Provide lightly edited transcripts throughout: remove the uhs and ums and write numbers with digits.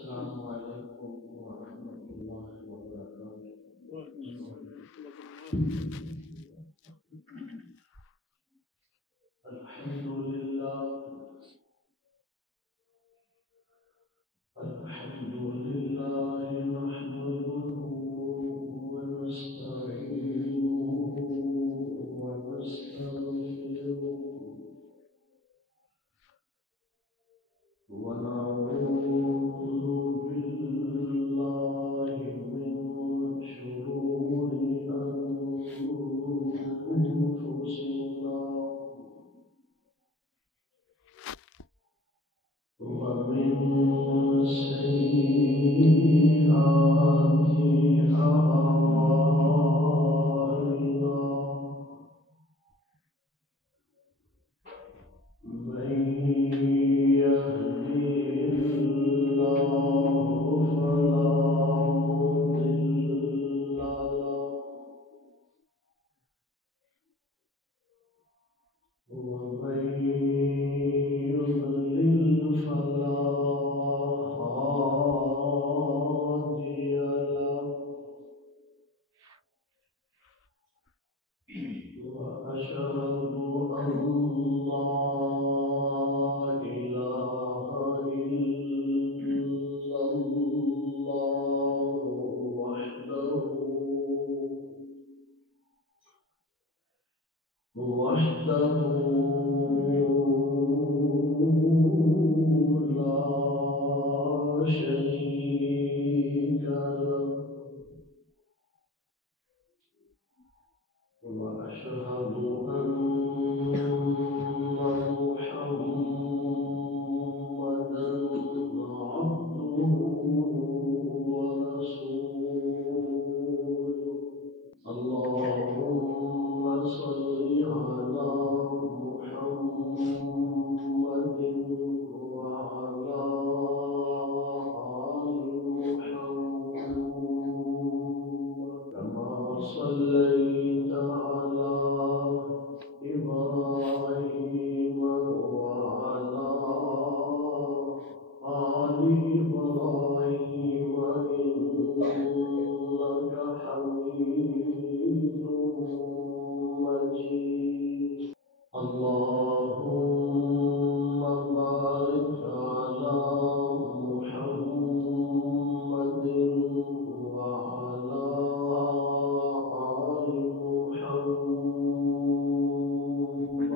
السلام عليكم ورحمة الله وبركاته. الحمد لله نحمده ونستعينه ونستغفره ونعوذ بالله من شرور أنفسنا ومن سيئات أعمالنا من يهده الله فلا مضل له ومن يضلل فلا هادي له وأشهد أن لا إله إلا الله وحده لا شريك له وأشهد أن محمدا عبده ورسوله اللهم صل على محمد وعلى آل محمد كما صليت على إبراهيم وعلى آل إبراهيم إنك حميد مجيد اللهم بارك على محمد وعلى آل محمد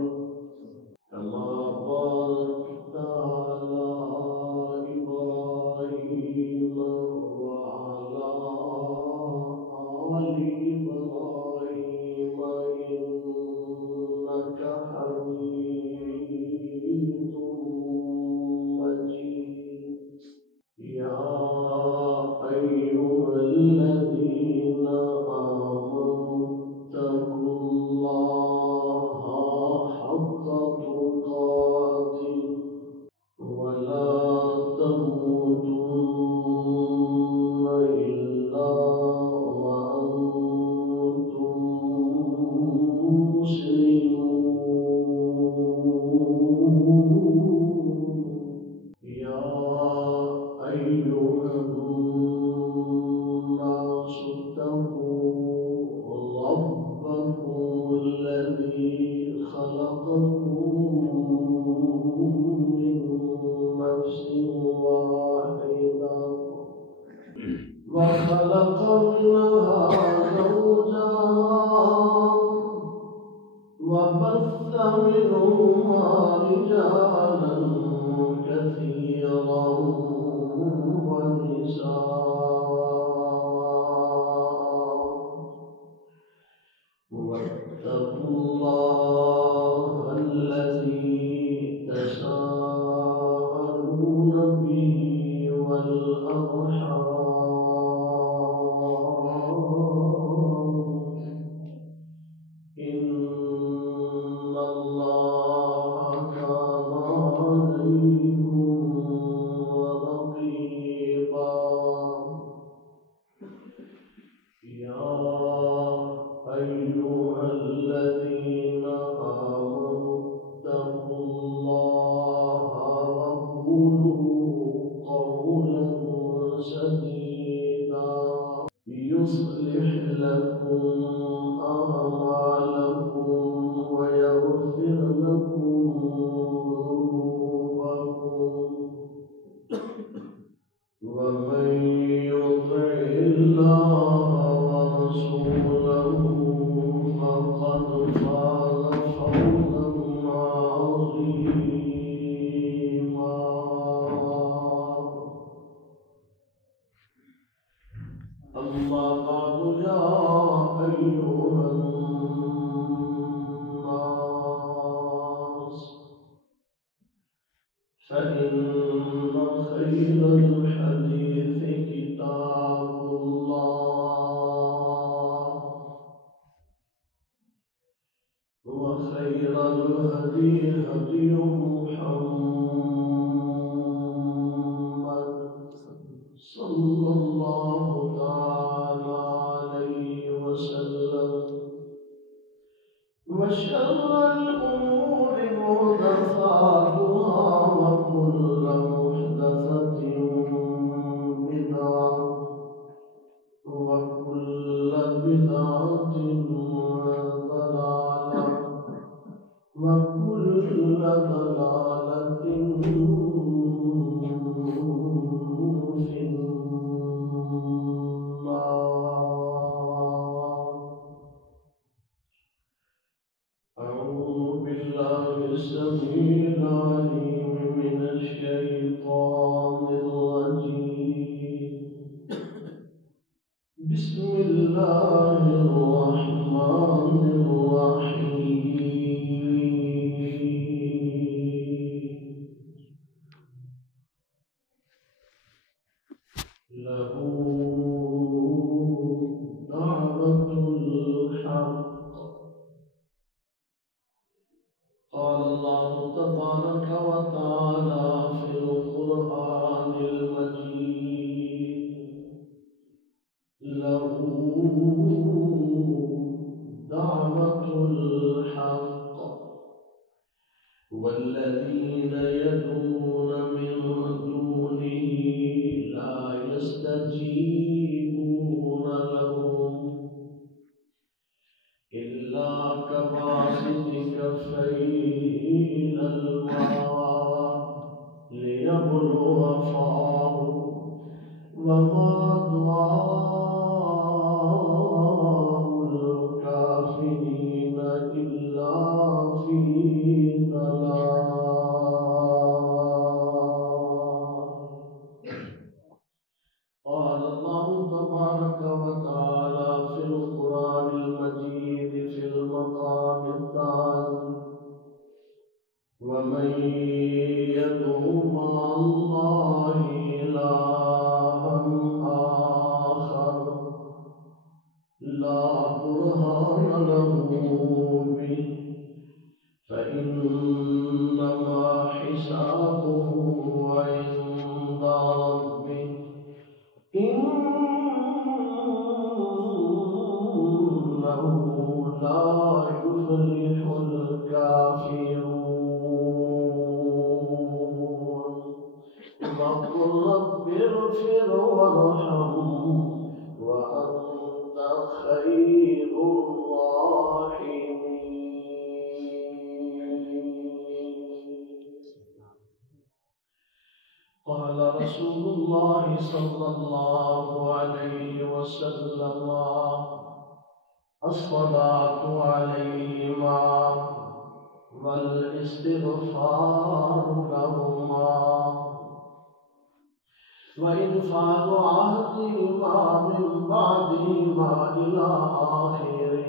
كما باركت على إبراهيم وعلى آل إبراهيم إنك حميد مجيد يا أيها الذين آمنوا اتقوا الله حق تقاته ولا تموتن إلا وأنتم مسلمون يا أيها الناس اتقوا ربكم الذي خلقكم من نفس واحدة وخلق منها زوجها وبث منهما رجالا كثيرا ونساء واتقوا الله الذي تساءلون به والأرحام إن الله كان عليكم رقيبا يا أيها الذين آمنوا اتقوا الله وقولوا قولا فإن خير الحديث كتاب الله وخير الهدي هدي محمد صلى الله تعالى عليه وسلم وشر الأمور محدثاتها وكل محدثة بدعة وكل بدعة ضلالة وكل ضلالة في النار. أعوذ بالله السميع العليم من الشيطان الرجيم. بسم الله الرحمن الرحيم. له دعوة الحق. قال الله تبارك وتعالى في القرآن المجيد: له دعوة الحق والذين يدعون من دونه لا يستجيبون لهم إلا كباسط كفيه إلى الماء ليبلغ فاه وما دعاء الكافرين إلا في ضلال. قال الله تبارك وتعالى في القرآن المجيد في المقام الثاني: ومن يدع مع الله إلها آخر لا برهان له به فإنما حسابه عند ربه إنه لا يفلح الكافرون. وقل رب اغفر وارحم وأنت خير الراحمين. قال رسول الله صلى الله عليه وسلم: الصلاة عليهما والاستغفار لهما وإنفاذ عهدهما من بعدهما إلى آخره.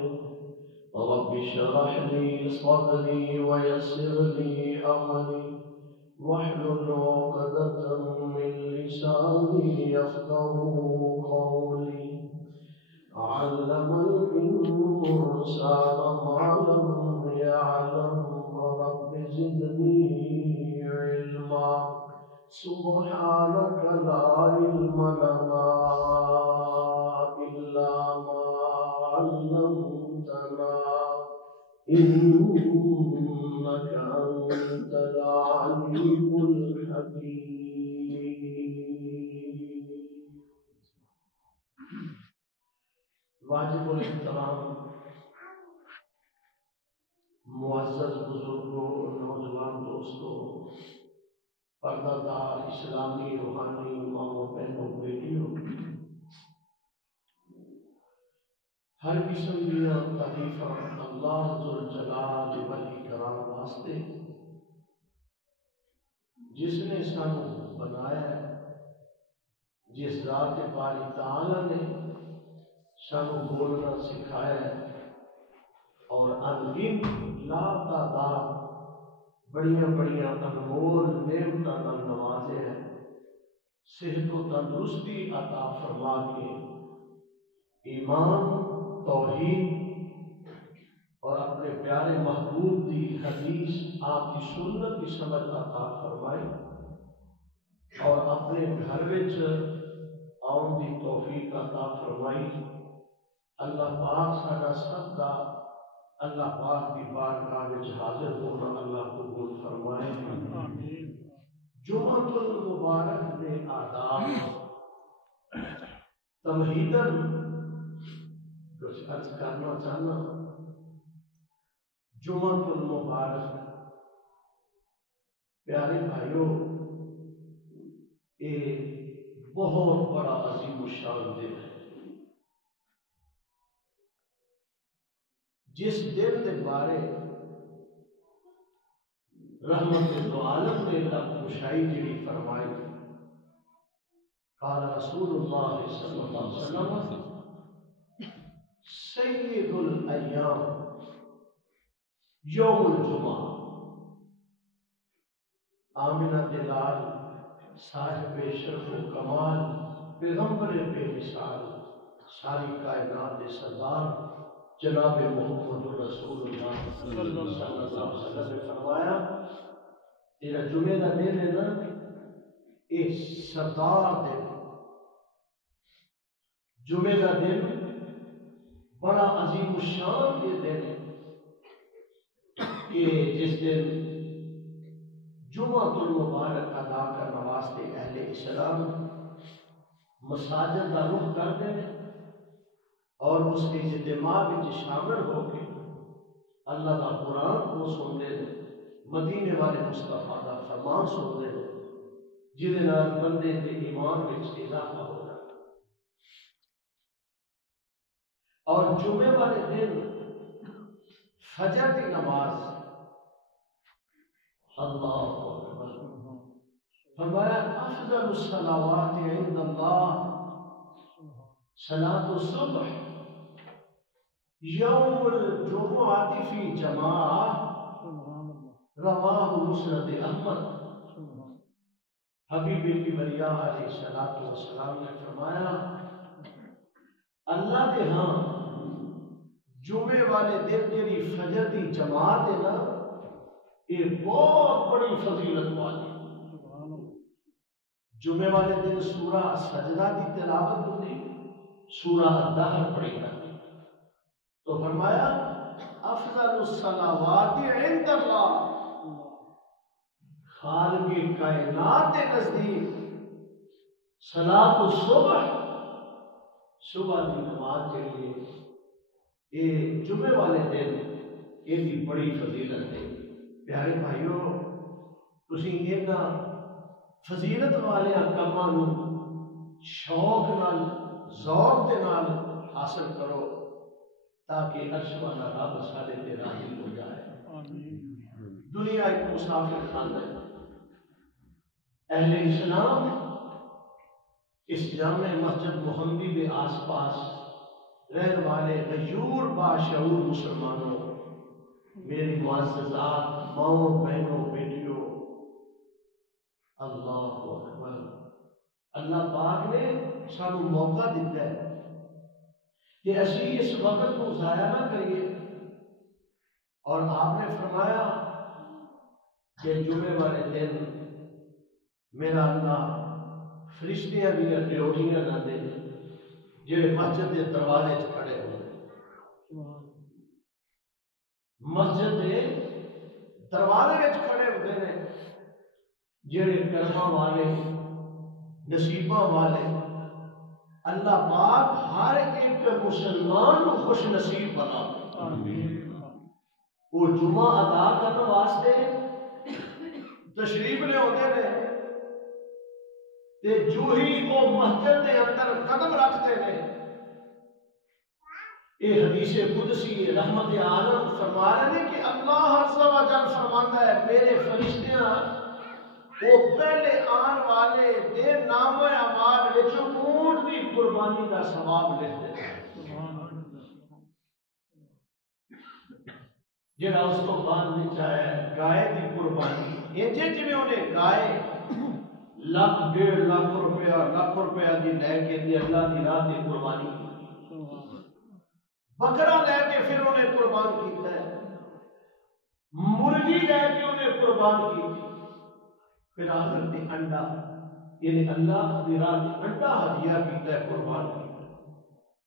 رب اشرح لي صدري ويسر لي أمري واحلل عقدة من لساني يفقهوا قولي. علم الإنسان ما لم يعلم. رب زدني علما. سبحانك لا علم لنا إلا ما علمتنا إنك أنت العليم الحكيم. واجب الاحترام معزز بزرگوں، نوجوان دوستوں، پردہ دار اسلامی روحانی ماؤں بہنوں بیٹیوں، ہر قسم کی تعریفاں اللہ ذوالجلال والاکرام واسطے جس نے سانوں بنایا ہے، جس ذات باری تعالی نے سانوں بولنا سکھایا ہے اور انگن لا تعداد بڑیاں بڑیاں انمول نعمتاں نال نوازے ہے، صحت و تندرستی عطا فرما کے ایمان، توحید اور اپنے پیارے محبوب کی حدیث، آپ کی سنت کی سمجھ عطا فرمائی، اور اپنے گھر وچ آن دی توفیق عطا فرمائی۔ اللہ پاک ساڈا سب دا اللہ پاک دی بارگاہ وچ حاضر ہونا اللہ قبول فرمائے۔ جمعۃ المبارک دے آداب تمہیداً کچھ عرض کرنا چاہنا۔ جمعۃ المبارک پیارے بھائیوں، یہ بہت بڑا عظیم الشان دن ہے۔ جس دن کے بارے رحمت دو عالم نے کشائی جڑی فرمائی، قال رسول اللہ صلی اللہ علیہ وسلم سید الایام یوم الجمعہ۔ آمنہ دلال صاحب شرف و کمال، پیغمبر بے مثال، ساری کائنات سردار جناب محمد رسول اللہ صلی اللہ علیہ وسلم نے فرمایا، تیرا جمعہ کا دن ہے نا، یہ سردار دن، جمعہ کا دن بڑا عظیم الشان یہ دن ہے کہ جس دن جمعۃ المبارک ادا کرنے واسطے اہل اسلام مساجد کا رخ کرتے ہیں اور اس کے اجتماع میں شامل ہو کے اللہ کا قرآن کو سنتے ہیں، مدینے والے مصطفیٰ کا فرمان سنتے ہیں، جس بندے کے ایمان میں اضافہ ہو جاتا۔ اور جمعے والے دن فجر کی نماز، اللہ اکبر، فرمایا افضل الصلوات عند اللہ صلاۃ الصبح یوم الجمعہ فی جماعہ، رواہ مسند احمد۔ حبیب کی بریہ علیہ السلام نے فرمایا، اللہ کے ہاں جمعے والے دن جی فجر کی جماعت ہے نا، یہ بہت بڑی فضیلت والی۔ جمعے والے دن سورہ سجدہ کی تلاوت ہوتی، سورہ الدہر پڑھی جاتی، تو فرمایا افضل الصلوات عند اللہ، خالق کائنات کے نزدیک صلاۃ الصبح، صبح کی نماز جڑی ہے یہ جمعے والے دن یہ بھی بڑی فضیلت ہے۔ پیارے بھائیوں، تسی اینا فضیلت والے کاماں نوں شوق نال، ذوق دے نال حاصل کرو تاکہ عرش والا رب سارے تے راضی ہو جائے۔ دنیا ایک مسافر خانہ ہے، اہل اسلام اس جامع مسجد محمدی کے آس پاس رہنے والے غیور باشعور مسلمانوں، میری معززات ماؤں، بہنوں، بیٹیوں، اللہ اکبر، اللہ پاک نے سانو موقع دیتا ہے کہ اسی اس وقت کو ضائع نہ کریے، اور آپ نے فرمایا کہ جمعے والے دن میرا اللہ فرشتیاں بھی ڈیوٹیاں لاندے جڑے مسجد کے دروازے کھڑے ہوئے، مسجد کے دروازے کھڑے ہوتے ہیں، جڑے کرما والے، نصیبہ والے، اللہ پاک ہر ایک مسلمان کو خوش نصیب بنا وہ جمعہ ادا کرنے واسطے تشریف لے ہوتے ہیں، تے جو ہی وہ مسجد کے اندر قدم رکھتے ہیں، یہ حدیث قدسی رحمت عالم فرما رہے ہیں کہ اللہ عز و جل فرماتا ہے میرے فرشتیاں وہ پہلے آن والے دے نام اعمال وچ اونٹ دی قربانی کا ثواب لکھتے ہیں، جڑا اس کو بعد وچ آیا گائے دی قربانی، انجے جویں انہیں گائے لاکھ 1.5 لاکھ روپیہ دی لے کے دی اللہ دی راہ دی قربانی کی، بکرا لے کے پھر انہیں قربان کیتا ہے، مرغی لے کے انہیں قربان کی، پھر آخر تے انڈا، یعنی اللہ دی راہ دی انڈا ہدیہ کیتا ہے، قربان کیتا ہے۔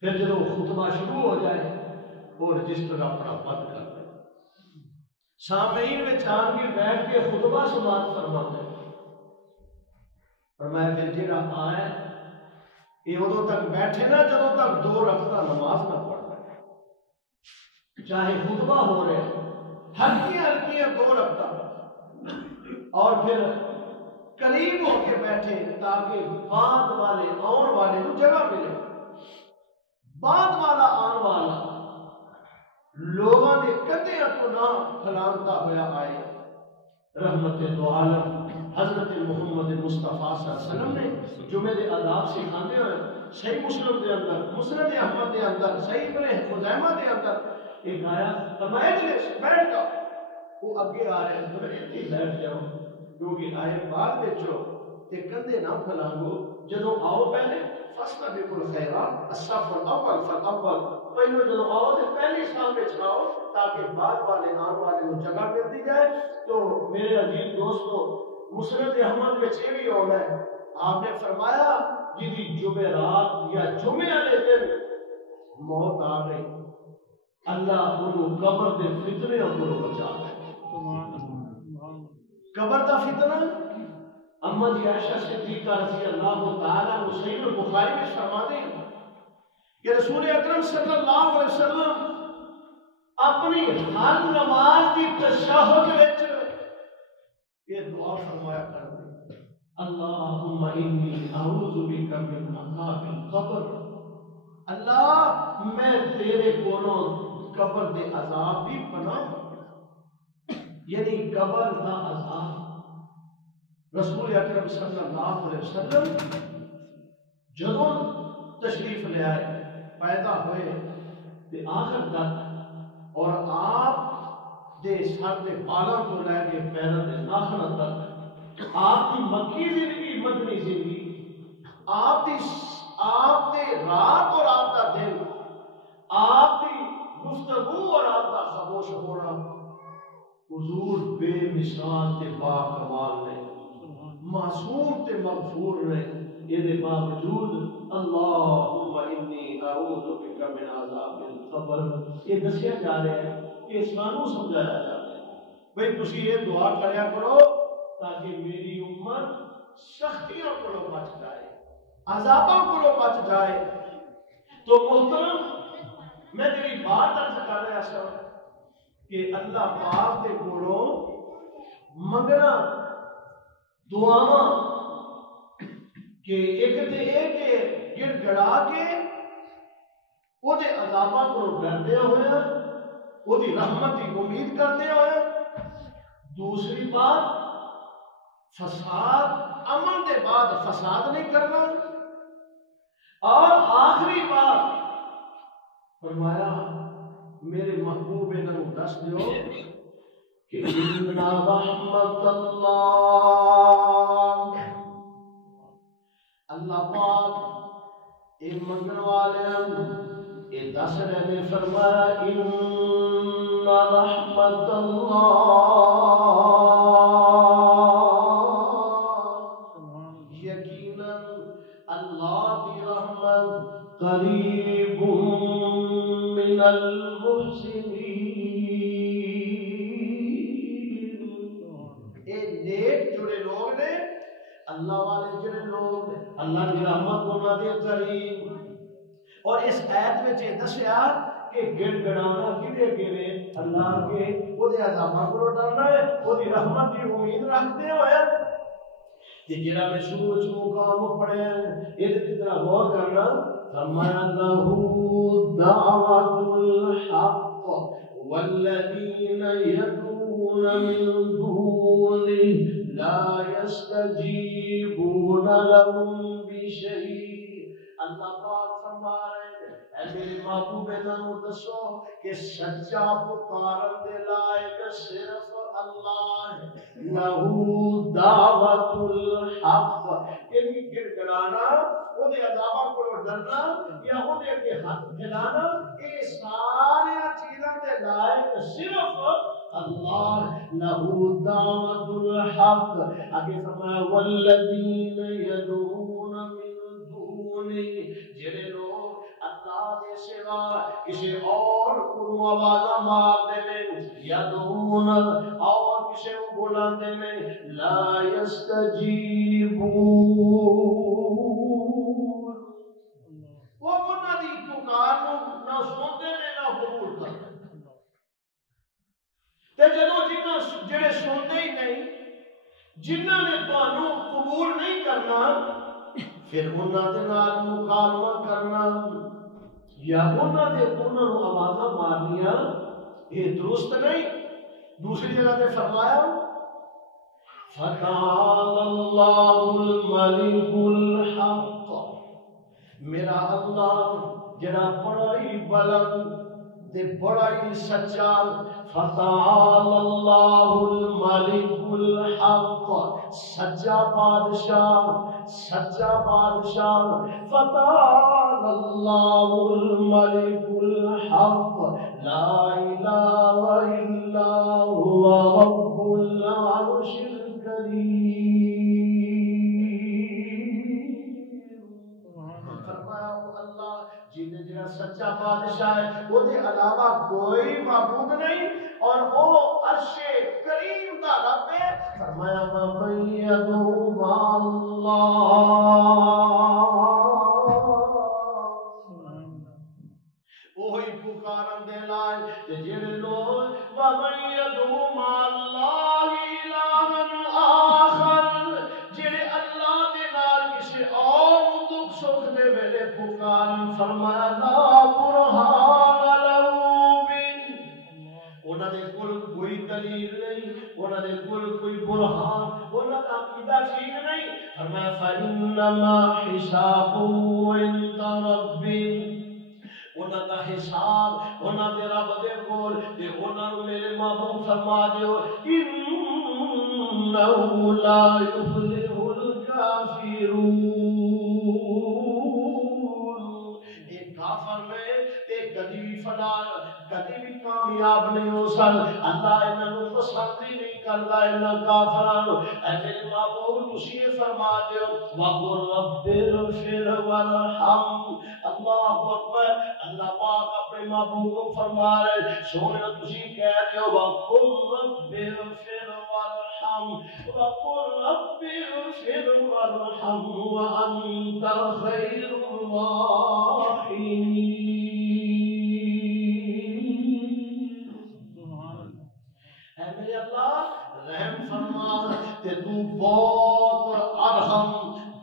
پھر جب وہ خطبہ شروع ہو جائے وہ رجسٹر اپنا بند کر دے، سامعین میں آن کے بیٹھ کے خطبہ سماعت فرماتے ہیں، فرمایا پھر جڑا آئے یہ ادو تک بیٹھے نا جدوں تک 2 رکعت نماز نہ پڑھ لے، چاہے خطبہ ہو رہے ہلکیاں ہلکیاں 2 رکعت، اور پھر قریب ہو کے بیٹھے تاکہ بعد والے آن والے کو جگہ ملے، بعد والا آن والا لوگوں نے کدے تو نہ پھلانتا ہوا آئے۔ رحمت دو عالم حضرت محمد مصطفیٰ صلی اللہ علیہ وسلم نے جمعے دے آداب سکھاندے ہوئے صحیح مسلم دے اندر، مسند احمد دے اندر، صحیح ابن خزیمہ دے اندر ایک آیا فرمایا اجلس بیٹھ جا، وہ اگے آ رہے ہیں میں اتنے بیٹھ جاؤں کیونکہ آئے بعد وچوں تے کندھے نہ پھلاؤ، جدوں آؤ پہلے فاستبقوا الخیرات الصف الاول فالاول، پہلو جدوں آؤ تے پہلی صف وچ آؤ تاکہ بعد والے آن والے کو جگہ ملتی جائے۔ تو میرے عزیز دوستو مسند احمد وچ یہ بھی ہونا ہے، آپ نے فرمایا جدی جمعرات یا جمعے والے دن موت آ گئی اللہ انہوں قبر دے فتنے کو بچا لے۔ قبر دا فتنہ اما جی عائشہ صدیقہ رضی اللہ تعالیٰ عنہ صحیح البخاری میں فرماتے ہیں کہ رسول اکرم صلی اللہ علیہ وسلم اپنی ہر نماز کی تشہد وچ یہ دعا فرمایا کرتے اللہم انی اعوذ بک من عذاب القبر، اللہ میں تیرے کولوں قبر دے عذاب بھی پناہ، یعنی قبر دا عذاب۔ رسول اکرم صلی اللہ علیہ وسلم جدوں تشریف لے آئے پیدا ہوئے تے آخر تک، اور آپ دے سر دے بالاں تو لے کے پیراں دے ناخناں تک آپ کی مکی زندگی مدنی زندگی، آپ دے رات اور آپ دا دن، آپ دی گفتگو اور آپ دا خاموش ہونا حضور بے مثال تے با کمال نے، معصوم تے مغفور نے، یہ دے باوجود اللہم انی اعوذ بک من عذاب القبر یہ دسیا جا رہا ہے، یہ سانوں سمجھایا جا رہا ہے بھئی تسی یہ دعا کریا کرو تاکہ میری امت سختیوں کو بچ جائے، عذابوں کو بچ جائے۔ تو محترم میں تیری بات عرض کر رہا سا کہ اللہ پاک دے کولوں منگنا دعاواں کہ ایک تے ایک گڑ گڑا کے وہ دے عذاباں کو ڈردے ہوئے وہ دی رحمت کی امید کرتے ہوئے، دوسری بات فساد، امن دے بعد فساد نہیں کرنا، اور آخری بات فرمایا میرے محبوب انہوں دس دیو کہ ان رحمت اللہ پاک اے منگن والے اے دس رہے فرمایا ان رحمت یقینا اللہ کی رحمت قریب من المحسنین، اے نیک جڑے لوگ نے اللہ والے جڑے لوگ اللہ کی رحمت انہاں دے قریب۔ اور اس آیت میں یہ دسیا کہ گڑ گڑانا کدے کیوے اللہ کے وہ دے عذاباں کو ڈرنا ہے، وہ دی رحمت کی امید رکھتے ہوئے۔ یہ جڑا میں شروع مقام پڑھے یہ کتنا غور کرنا، فرمایا لہو دعوت الحق والذین یدعون من دونه لا يستجیبون لهم بشیء۔ اللہ پاک فرما رہے ہیں اے میرے محبوب انہوں دسو کہ سچا پکارن دے لائق صرف اللہ ہے۔ لہو دعوت الحق، جھگڑانا وہ دے عذاباں کو ڈرنا یا وہ دے کے ہاتھ پھیلانا یہ سارے چیزاں دے لائق صرف اللہ لہو دعوت الحق آگے فرمایا والذین یدعون من دونہ جڑے لوگ اللہ دے سوا کسی اور کو آواز مار دے میں یدعون اور کسی کو بلاندے میں لا یستجیبون وہ انہاں دی پکار نہ سنتے نے نہ قبول کرتے تے جدوں جنہاں جڑے سنتے ہی نہیں جنہاں نے تانوں قبول نہیں کرنا پھر انہاں دے نال مکالمہ کرنا یا انہاں نوں آوازاں مارنیاں یہ درست نہیں. دوسری جگہ تے فرمایا فتعالى الله الملك الحق میرا اللہ جڑا بڑا ہی بلند تے بڑا ہی سچا فتعالى الله الملك الحق سچا بادشاہ فتعالى الله الملك الحق لا إله إلا هو رب العرش الكريم. فرمایا اللہ جن جڑا سچا بادشاہ ہے وہ دے علاوہ کوئی معبود نہیں اور وہ عرش کریم دا رب ہے. فرمایا وَمَن يَدْعُ مَعَ وہی پکارن دے لائے تے جڑے لوگ وَمَن يَدْعُ مَعَ اللَّهِ إِلَٰهًا آخَرَ جڑے اللہ دے نال کسی اور دکھ سکھ دے ویلے پکارن فرمایا لا برہان لہو بہ انہاں دے کول کوئی دلیل نہیں انہاں دے کول کوئی برہان انہاں دا عقیدہ ٹھیک نہیں. فرمایا فَإِنَّمَا حِسَابُهُ عِندَ رَبِّهِ انہاں دا حساب انہاں دے رب دے کول تے انہاں نوں میرے محبوب فرما دیو انہ لا یفلح الکافرون ایک کافر میں ایک کدی بھی فلاح کدی بھی کامیاب نہیں ہو سکتا. اللہ انہاں نوں پسند ہی نہیں کردا انہاں کافراں نوں. اے میرے محبوب تسی فرما دیو وقل رب اغفر وارحم. اللہ اکبر. اللہ پاک اپنے محبوب کو فرما رہے سونے تسی کہہ دیو وقل رب اغفر وارحم وقل رب اغفر وارحم وانت خیر الراحمین. اے میرے اللہ رحم فرما تے تو بہت ارحم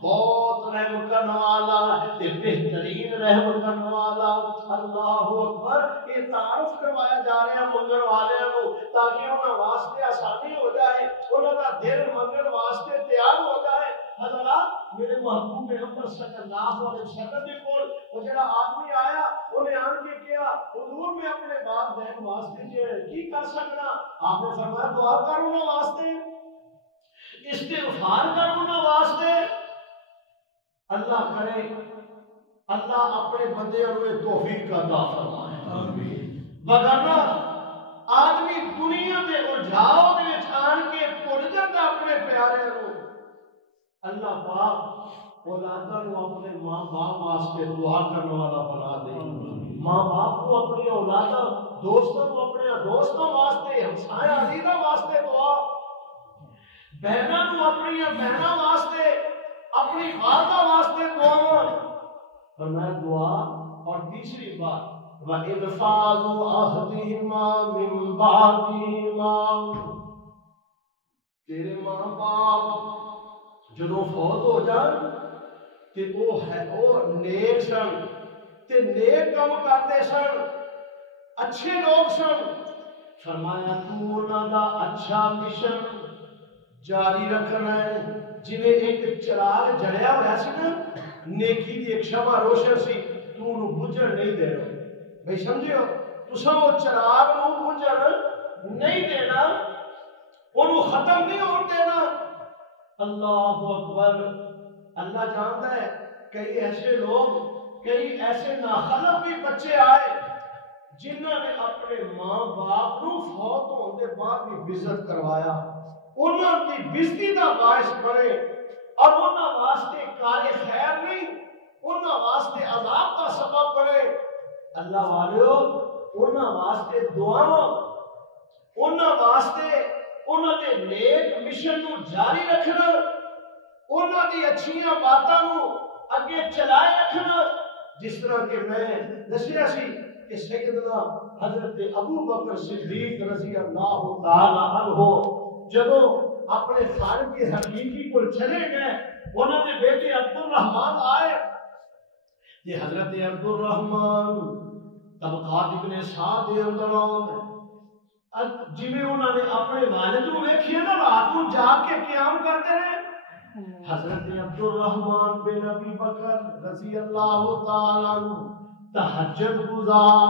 بہت رحم کرنے والا تے بہترین رحم کرنے والا. اللہ اکبر. یہ تعارف کروایا جا رہا ہے منگن والوں کو تاکہ انہاں واسطے آسانی ہو جائے انہاں دا دل منگن واسطے تیار ہو جائے. حضرات میرے محبوب پیغمبر صلی اللہ علیہ وسلم کے کول وہ جڑا آدمی آیا انہیں آن کے کیا حضور میں اپنے باپ بہن واسطے کی کر سکنا. آپ نے فرمایا دعا کرو انہاں واسطے استغفار کرو انہاں واسطے. اللہ کرے اللہ اپنے بندے اور توفیق کا عطا فرمائے آمین. وگرنہ آدمی دنیا دے الجھاؤ دے وچ آن کے بھول جاتا اپنے پیارے کو. اللہ پاک اولاداں نوں اپنے ماں باپ واسطے دعا کرنے والا بنا دے. ماں باپ کو اپنی اولاداں دوستوں کو اپنے دوستوں واسطے ہمسایہ عزیزاں واسطے دعا بہناں نوں اپنی بہناں واسطے اپنی والدہ واسطے دعا. فرمایا دعا. اور تیسری بات وَإِنْفَاذُ عَهْدِهِمَا مِنْ بَعْدِهِمَا تیرے ماں باپ جدوں فوت ہو جان تے او نیک سن تے نیک کام کرتے سن اچھے لوگ سن. فرمایا تو انہاں دا اچھا مشن جاری رکھنا ہے. جویں ایک چراغ جڑیا ہوا سی نا نیکی دی ایک شمع روشن سی تو انہوں بجھن نہیں دینا. بھئی سمجھو تساں وہ چراغ نو بجھن نہیں دینا انہوں ختم نہیں ہون دینا. اللہ اکبر. اللہ جانتا ہے کئی ایسے لوگ، کئی ایسے ناخلف بھی بچے آئے جنہوں نے اپنے ماں باپ کو فوت ہونے کے بعد بھی عزت کروایا، انہوں کی بزتی کا باعث بنے اور انہوں واسطے کار خیر نہیں، انہوں واسطے عذاب کا سبب بنے۔ اللہ والیو انہوں واسطے دعاواں، انہوں واسطے انہوں نے نیک مشن کو جاری رکھنا، انہوں کی اچھیاں باتاں کو اگے چلائے رکھنا، جس طرح کہ میں دسیا سی کہ سیدنا حضرت ابو بکر صدیق رضی اللہ تعالی عنہ جدوں اپنے خالق حقیقی کو چلے گئے، انہوں نے بیٹے عبد الرحمن آئے کہ حضرت عبد الرحمن طبقات ابن سعد دے اندر جی انہوں نے اپنے والد کو ویکھیا نا رات کو جاگ کے قیام کرتے رہے، حضرت عبد الرحمن بن ابی بکر رضی اللہ تعالی عنہ تہجد گزار،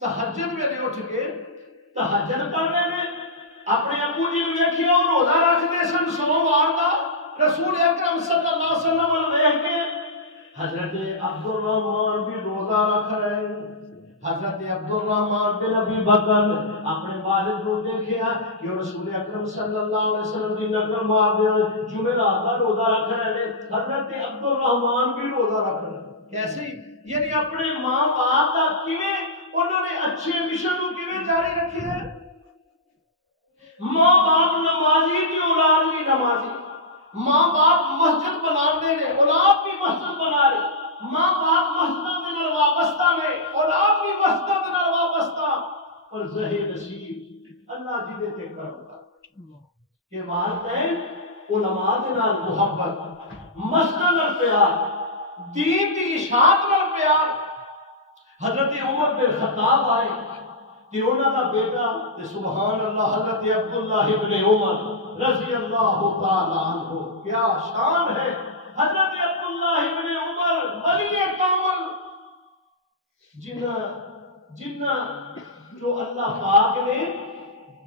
تہجد میں اٹھ کے تہجد پڑھنے میں اپنے ابو جی نے ویکھیا وہ روزہ رکھتے سن سوموار دا، رسول اکرم صلی اللہ علیہ وسلم نے دیکھ کے حضرت عبد الرحمن بھی روزہ رکھ رہے ہیں۔ حضرت عبد الرحمن بن ابی بکر اپنے والد کو دیکھیا کہ رسول اکرم صلی اللہ علیہ وسلم کی نقل مار دے جمعرات کا روزہ رکھ رہے ہیں، حضرت عبد الرحمن بھی روزہ رکھ رہے ہیں۔ کیسے یعنی اپنے ماں باپ کا کیویں انہوں نے اچھے مشن کو کیویں جاری رکھی ہے۔ ماں باپ نمازی کی اولاد بھی نمازی، ماں باپ مسجد بنا دے رہے اولاد بھی مسجد بنا رہے، ماں باپ مسجد کے نال وابستہ نے اولاد بھی مسجد کے نال وابستہ، اور ظہیر نصیب اللہ جی دے تے کرم کہ والدین علماء دے نال محبت، مسجد نال پیار، دین کی اشاعت نال پیار۔ حضرت عمر بن خطاب آئے کہ انہوں کا بیٹا تے سبحان اللہ حضرت عبداللہ ابن عمر رضی اللہ تعالی عنہ، کیا شان ہے حضرت عبداللہ ابن عمر ولی کامل، جنہ جو اللہ پاک نے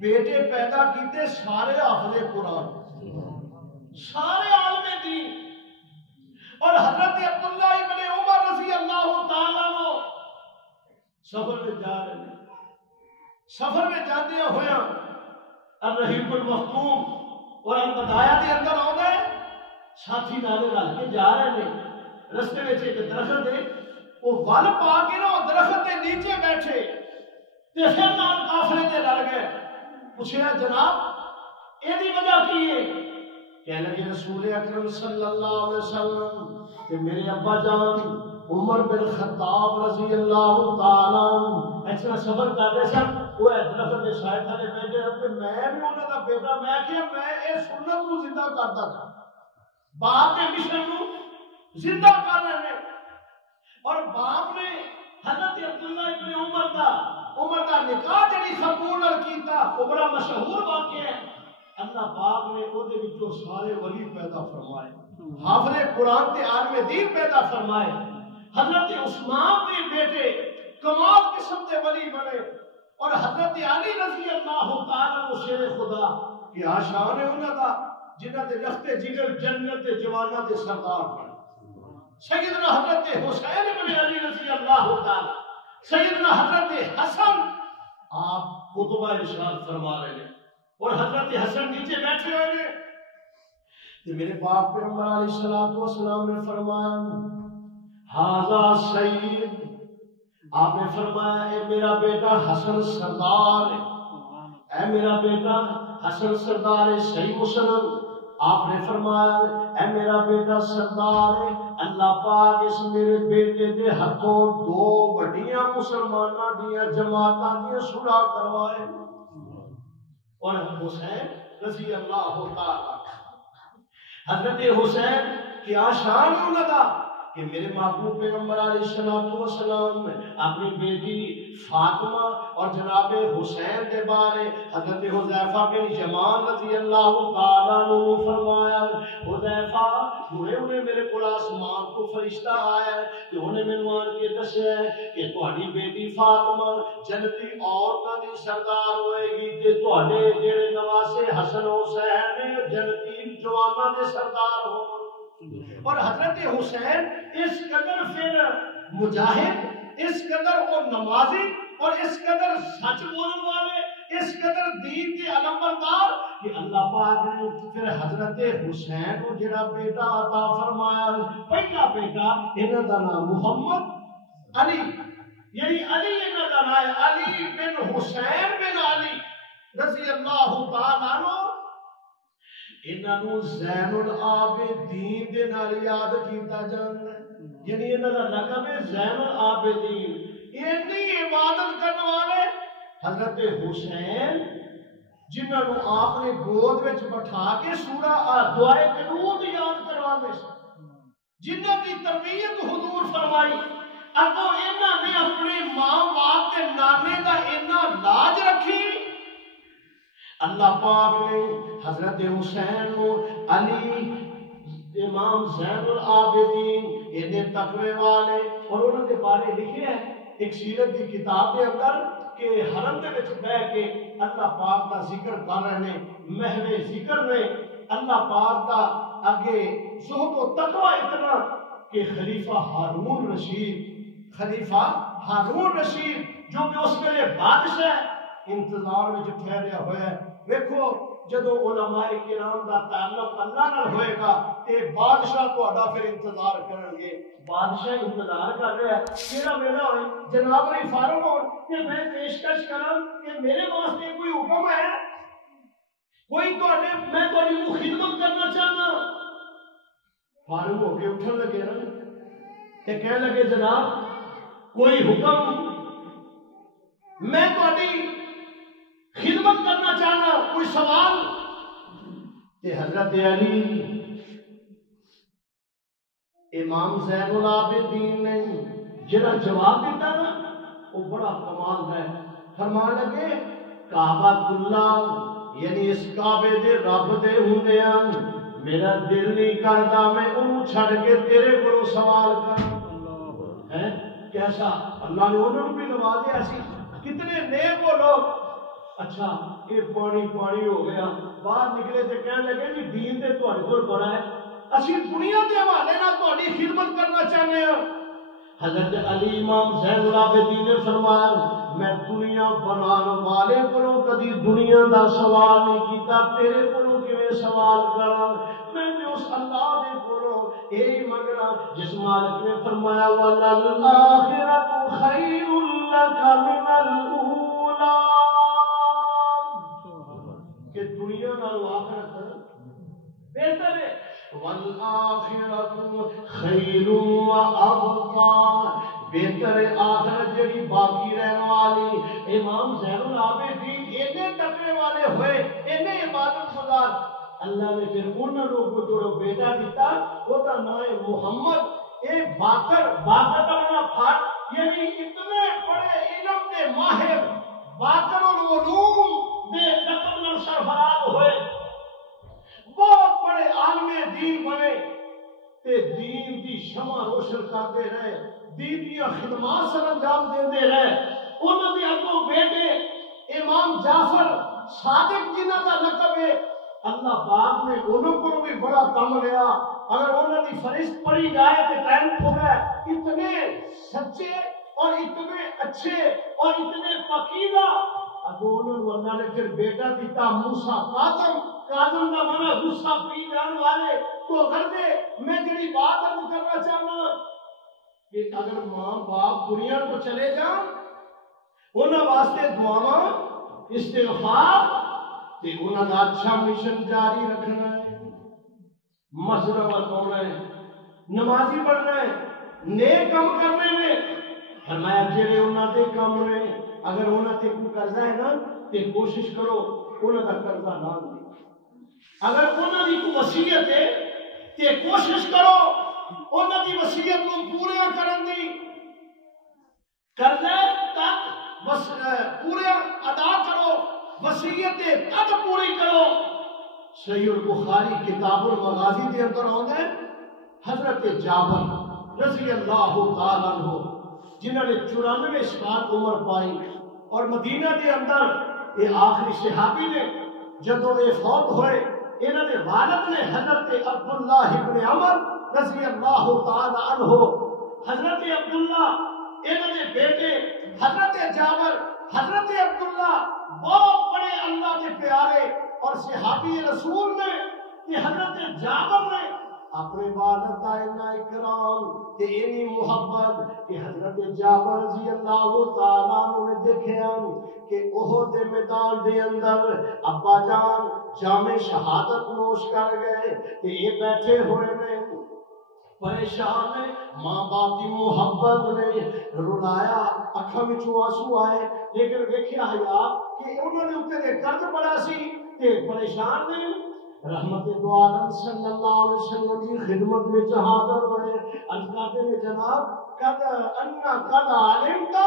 بیٹے پیدا کیتے سارے حافظ قرآن، سارے عالم دین، اور حضرت عبداللہ ابن عمر رضی اللہ تعالی عنہ سفر میں جا رہے ہیں، سفر میں جاتے ہویا الرحیق المختوم اور البدایہ کے اندر آ گئے، ساتھی نالے رل کے جا رہے ہیں، رستے میں ایک درخت ہے وہ ول پا کے نا درخت کے نیچے بیٹھے تے پھر نال کافلے تے رل گئے۔ پوچھا جناب یہ وجہ کی ہے؟ کہنے لگے رسول اکرم صلی اللہ علیہ وسلم کہ میرے ابا جان عمر بن خطاب رضی اللہ تعالی عنہ ایسا سفر کر رہے سن، وہ درخت کے سائے تھلے بیٹھے تے میں بھی انہاں دا بیٹا، میں کہ میں اے سنت کو زندہ کرتا تھا، باپ کے مشن کو زندہ کر رہے ہیں، اور باپ نے حضرت عبداللہ ابن عمر کا نکاح جڑی خاتون نال کیتا وہ بڑا مشہور واقعہ ہے۔ اللہ پاک نے او دے وچوں سارے ولی پیدا فرمائے، حافظ قرآن تے عالم دین پیدا فرمائے۔ حضرت عثمان کے بیٹے کمال قسم کے ولی بنے، اور حضرت علی رضی اللہ تعالی عنہ شیر خدا کہ آشان ہے انہاں دا جنہاں دے رخت جگر جنت دے جواناں دے سردار بنے۔ سیدنا حضرت حسین بن علی رضی اللہ تعالی، سیدنا حضرت حسن آپ خطبہ ارشاد فرما رہے ہیں، اور حضرت حسن نیچے بیٹھے ہوئے ہیں کہ میرے باپ پیغمبر علیہ الصلوۃ والسلام نے فرمایا ھذا سید، آپ نے فرمایا اے میرا بیٹا حسن سردار ہے، اے میرا بیٹا حسن سردار ہے۔ صحیح مسلم آپ نے فرمایا اے میرا بیٹا سردار ہے، اللہ پاک اس میرے بیٹے دے ہاتھوں دو بڑیاں مسلماناں دیاں جماعتاں دیاں صلح کروائے۔ اور حسین رضی اللہ تعالی حضرت حسین کیا شان انہاں دا کہ میرے محبوب پیغمبر علیہ الصلوۃ والسلام اپنی بیٹی فاطمہ اور جناب حسین کے بارے حضرت حذیفہ بن یمان رضی اللہ تعالیٰ عنہ فرمایا حذیفہ انہیں میرے کو آسمان کو فرشتہ آیا کہ انہیں میں آن کے دسیا کہ تہاڈی بیٹی فاطمہ جنتی عورتاں دی سردار ہوئے گی تے تہاڈے جڑے نواسے حسن حسین جنتی جواناں دے سردار ہون۔ اور حضرت حسین اس قدر پھر مجاہد، اس قدر وہ نمازی اور اس قدر سچ بولنے والے، اس قدر دین کے علمبردار کہ اللہ پاک نے پھر حضرت حسین کو جڑا بیٹا عطا فرمایا، پہلا بیٹا انہاں دا نام محمد علی، یعنی علی انہاں دا نام ہے، علی بن حسین بن علی رضی اللہ تعالیٰ عنہ۔ انہاں نو زین العابدین دے نال یاد کیتا جاندا ہے، یعنی انہاں دا لقب ہے زین العابدین۔ اتنی عبادت کرنے والے حضرت حسین جنہاں نو آپ نے گود وچ بٹھا کے سورہ دعائے قنوت یاد کرواندے سن، جنہاں کی تربیت حضور فرمائی، اگوں انہاں نے اپنے ماں باپ تے نانے دا اتنا لاج رکھی، اللہ پاک نے حضرت حسین کو علی امام زین العابدین اتنے تقوی والے، اور انہوں نے بارے لکھے ہیں ایک سیرت کی کتاب کے اندر کہ حرم دے وچ بیٹھ کے اللہ پاک کا ذکر کر رہے ہیں، محو ذکر نے اللہ پاک کا اگے زہد و تقوی اتنا کہ خلیفہ ہارون رشید جو کہ اس ویلے بادشاہ انتظار وچ ٹھہریا ہوا ہے۔ دیکھو جدو علماء کرام دا تعلق اللہ نال ہوئے گا تے بادشاہ تہاڈا پھر انتظار کرن گے، بادشاہ انتظار کر رہا ہے کیڑا ویلا ہوئے جناب علی فاروق ہو کہ میں پیشکش کراں کہ میرے واسطے کوئی حکم ہے، کوئی میں تہاڈی کو خدمت کرنا چاہنا۔ فاروق ہو کے اٹھن لگے نا تے کہنے لگے جناب کوئی حکم، میں تہاڈی خدمت کرنا چاہنا، کوئی سوال؟ کہ حضرت علی امام زین العابدین نے جڑا جواب دیتا نا وہ بڑا کمال ہے، فرمان لگے کعبۃ اللہ یعنی اس کعبے دے رب دے ہوندیاں میرا دل نہیں کردا میں انہوں چھڑ کے تیرے کو سوال کر ہے کیسا؟ اللہ نے انہوں بھی نوازے ایسی کتنے نیک وہ لوگ۔ اچھا یہ پانی ہو گیا، باہر نکلے تے کہنے لگے جی دین تے تہاڈے کول بڑا ہے، اسی دنیا دے حوالے نال تہاڈی خدمت کرنا چاہتے ہیں۔ حضرت علی امام زین العابدین نے فرمایا میں دنیا بنان والے کولوں کدی دنیا دا سوال نہیں کیتا، تیرے کولوں کیویں سوال کراں؟ میں نے اس اللہ دے کولوں یہی منگنا جس مالک نے فرمایا وَلَلْآخِرَةُ خَيْرٌ لَكَ مِنَ الْأُولَىٰ، کہ دنیا نال آخرت بہتر ہے۔ وَالْآخِرَةُ خَيْرٌ وَأَبْقَىٰ، بہتر ہے آخرت جڑی باقی رہنے والی۔ امام زین العابدین اتنے تقوی والے ہوئے، اتنے عبادت گزار، اللہ نے پھر انہوں کو جو بیٹا دیتا وہ کا نام ہے محمد۔ اے باقر کا معنی پھٹ، یعنی اتنے بڑے علم کے ماہر باقر العلوم دے لقب نال سرفراز ہوئے، بہت بڑے عالم دین بنے تے دین دی شمع روشن کرتے رہے، دین دی خدمات سر انجام دیندے رہے۔ انہوں نے اگوں بیٹے امام جعفر صادق جنہ کا لقب ہے، اللہ پاک نے انہوں کو بھی بڑا کم لیا، اگر انہوں نے فہرست پڑھی جائے تو ٹائم ہو گیا، اتنے سچے اور اتنے اچھے اور اتنے پاکیزہ۔ اب انہوں اللہ نے پھر بیٹا دیتا موسیٰ کاظم، کاظم کا معنی غصہ پی جانے والے۔ تو غرضے میں جڑی بات اب کرنا چاہنا کہ اگر ماں باپ دنیا کو چلے جان انہوں واسطے دعاواں استغفار تے انہوں نے اچھا مشن جاری رکھنا ہے، مسجد بنانا ہے، نمازی بننا ہے، نیک کام کرنے میں۔ فرمایا جڑے انہوں دے کام نے اگر انہوں تے کوئی قرضہ ہے نا تے کوشش کرو انہوں کا قرضہ نہ دے، اگر انہوں کی کوئی وصیت ہے تے کوشش کرو انہوں کی وصیت کو پورا کرن دی، قرضے تک بس پورے ادا کرو، وصیت تک پوری کرو۔ صحیح البخاری کتاب المغازی کے اندر آتا ہے حضرت جابر رضی اللہ تعالیٰ عنہ جنہوں نے 94 سال عمر پائی اور مدینہ کے اندر یہ آخری صحابی نے جدوں یہ فوت ہوئے انہوں نے والد نے حضرت عبداللہ ابن عمر رضی اللہ تعالی عنہ، حضرت عبداللہ انہوں نے بیٹے حضرت جابر، حضرت عبداللہ بہت بڑے اللہ کے پیارے اور صحابی رسول نے کہ حضرت جابر نے اپنے والد کا اتنا اکرام تے اتنی محبت کہ حضرت جابر رضی اللہ تعالیٰ عنہ نے دیکھا کہ احد دے میدان دے اندر ابا جان جام شہادت نوش کر گئے تے یہ بیٹھے ہوئے نے پریشان ہے، ماں باپ کی محبت نے رلایا، اکھاں وچوں آنسو آئے، لیکن دیکھیا حیا کہ انہوں نے اوتے دے قرض بڑا سی تے پریشان نے۔ رحمت دو عالم صلی اللہ علیہ وسلم کی خدمت میں حاضر ہوئے، عرض کرتے ہیں جناب قد علمتا،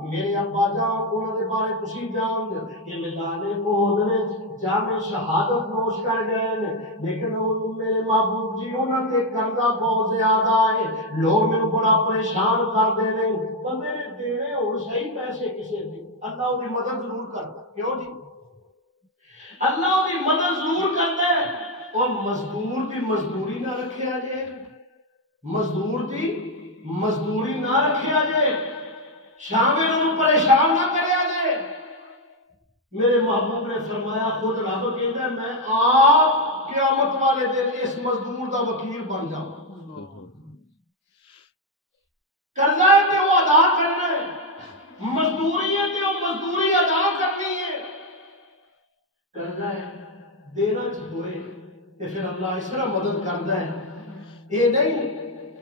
میرے ابا جان انہوں نے بارے تسی جان دے کہ میدان احد وچ جام شہادت نوش کر گئے، لیکن میرے محبوب جی انہوں نے قرضہ بہت زیادہ ہے، لوگ میرے بڑا پریشان کر دے رہے، بندے نے دینے اور صحیح پیسے کسے دی، اللہ ان کی مدد ضرور کرتا، کیوں جی اللہ ان کی مدد ضرور کرتا ہے، اور مزدور دی مزدوری نہ رکھیا جائے، مزدور دی مزدوری نہ رکھیا جائے، شامل انہوں پریشان نہ کریا جائے۔ میرے محبوب نے فرمایا خود رب کہتا ہے میں آپ قیامت والے دن اس مزدور دا وکیل بن جاؤں، قرضہ ہے کہ وہ ادا کرنا ہے، مزدوری ہے کہ وہ مزدوری ادا کرنی ہے، قرضہ ہے دینا ہوئے کہ پھر اللہ اس طرح مدد کرتا ہے۔ یہ نہیں